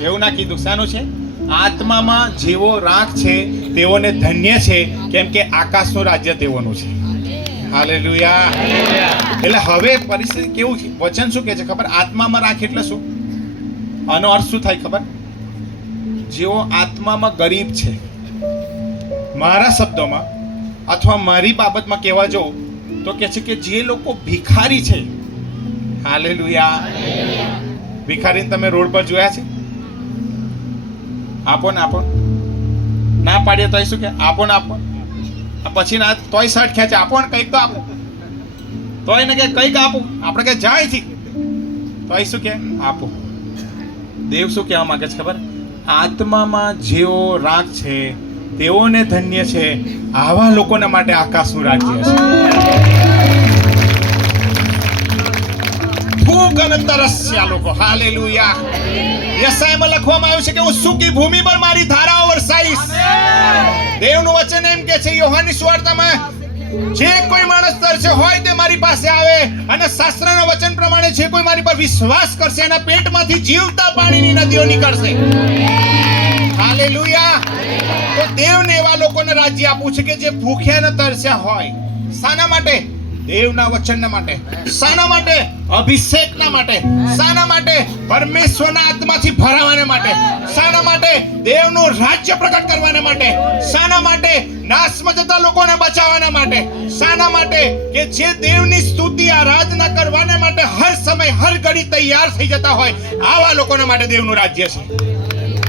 એવું ના કીધું. શાનું છે? આત્મામાં જેવો રાખ છે, તેઓને ધન્ય છે, કેમ કે આકાશનું રાજ્ય તેઓનું છે. હાલેલુયા. એટલે હવે પરિસ્થિતિ કેવું વચન શું કહે છે ખબર? આત્મામાં રાખ એટલે શું? આનો અર્થ શું થાય ખબર? જેઓ આત્મામાં ગરીબ છે. મારા શબ્દોમાં અથવા મારી બાબતમાં કહેવા જાઉં તો કે છે કે જે લોકો ભિખારી છે, હાલેલુયા. ભિખારીને તમે રોડ પર જોયા છે? આપો ને આપો. ના પાડીએ તોય શું કે? આપો ને આપો. પછી ના તોય શર્ટ ખેંચે. આપો ને કંઈક તો આપો. તોય ને કે કંઈક આપો. આપણે કે જાય છે. તોય શું કે? આપો. દેવ શું કહેવા માંગે છે ખબર? આત્મામાં જેઓ રાગ છે, તેઓને ધન્ય છે, આવા લોકોના માટે આકાશનું રાજ્ય છે. ફૂગ અને તરસ્યા લોકો હાલેલુયા યસાયમાં લખવામાં આવ્યું છે કે હું સૂકી ભૂમિ પર મારી ધારાઓ વરસાઈશ દેવનું વચન એમ કે છે યોહાની સુવાર્તામાં જે કોઈ માણસ તરસે હોય તે મારી પાસે આવે અને શાસ્ત્રના વચન પ્રમાણે જે કોઈ મારી પર વિશ્વાસ કરશે એના પેટમાંથી જીવતા પાણીની નદીઓ નીકળશે. હાલેલુયા. તો દેવને એવા લોકોને રાજ્ય આપવું છે કે જે ભૂખ્યા ને તરસ્યા હોય. શાના માટે? દેવના વચનના માટે, શાના માટે, અભિષેકના માટે, શાના માટે, પરમેશ્વરના આત્માથી ભરાવાને માટે, શાના માટે દેવનું રાજ્ય પ્રકટ કરવાને માટે, શાના માટે નાશમાં જતા લોકોને બચાવવાના માટે, શાના માટે કે જે દેવની સ્તુતિ, આરાધના કરવાને માટે હર સમય, હર ઘડી તૈયાર થઈ જતા હોય, આવા લોકોના માટે દેવનું રાજ્ય છે.